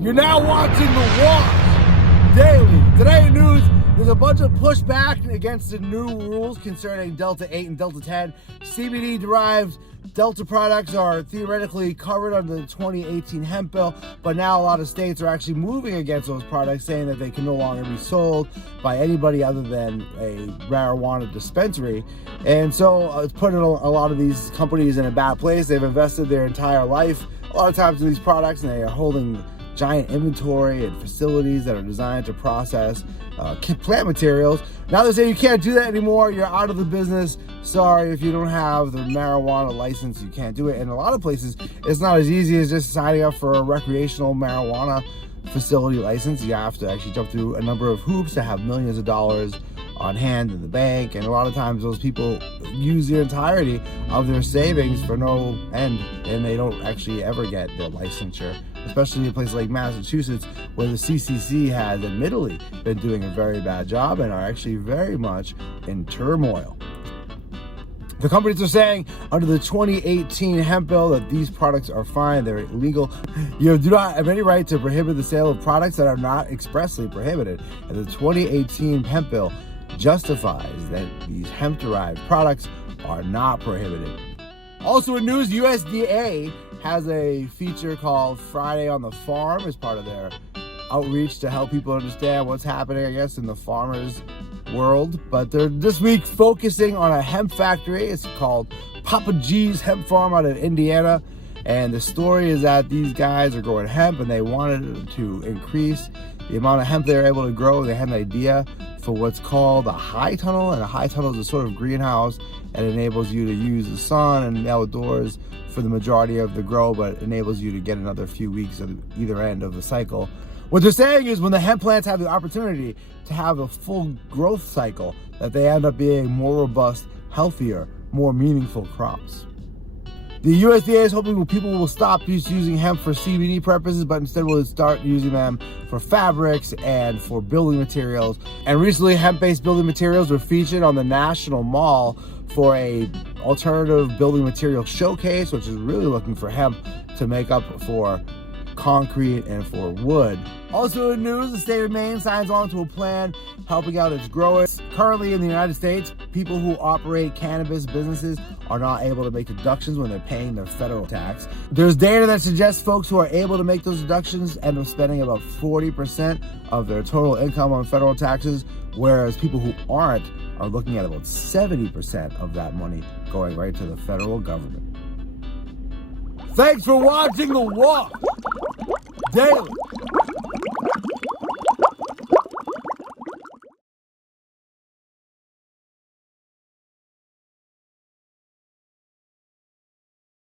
You're now watching The Walk Daily. Today in news, there's a bunch of pushback against the new rules concerning Delta 8 and Delta 10. CBD-derived Delta products are theoretically covered under the 2018 hemp bill, but now a lot of states are actually moving against those products, saying that they can no longer be sold by anybody other than a marijuana dispensary. And so it's putting a lot of these companies in a bad place. They've invested their entire life, a lot of times, in these products, and they are holding giant inventory and facilities that are designed to process plant materials. Now they're saying you can't do that anymore. You're out of the business. Sorry, if you don't have the marijuana license, you can't do it. And a lot of places, it's not as easy as just signing up for a recreational marijuana facility license. You have to actually jump through a number of hoops to have millions of dollars on hand in the bank, and a lot of times those people use the entirety of their savings for no end, and they don't actually ever get their licensure, especially in places like Massachusetts, where the CCC has admittedly been doing a very bad job and are actually very much in turmoil. The companies are saying under the 2018 hemp bill that these products are fine, they're illegal. You do not have any right to prohibit the sale of products that are not expressly prohibited. And the 2018 hemp bill justifies that these hemp-derived products are not prohibited. Also in news, USDA has a feature called Friday on the Farm as part of their outreach to help people understand what's happening, I guess, in the farmers' world. But they're this week focusing on a hemp factory. It's called Papa G's Hemp Farm out of Indiana. And the story is that these guys are growing hemp and they wanted to increase the amount of hemp they're able to grow. They had an idea for what's called a high tunnel, and a high tunnel is a sort of greenhouse and enables you to use the sun and the outdoors for the majority of the grow, but enables you to get another few weeks at either end of the cycle. What they're saying is when the hemp plants have the opportunity to have a full growth cycle, that they end up being more robust, healthier, more meaningful crops. The USDA is hoping people will stop just using hemp for CBD purposes, but instead will start using them for fabrics and for building materials. And recently, hemp-based building materials were featured on the National Mall for a alternative building material showcase, which is really looking for hemp to make up for concrete and for wood. Also in news, the state of Maine signs on to a plan helping out its growers. Currently in the United States, people who operate cannabis businesses are not able to make deductions when they're paying their federal tax. There's data that suggests folks who are able to make those deductions end up spending about 40% of their total income on federal taxes, whereas people who aren't are looking at about 70% of that money going right to the federal government. Thanks for watching The Walk Daily.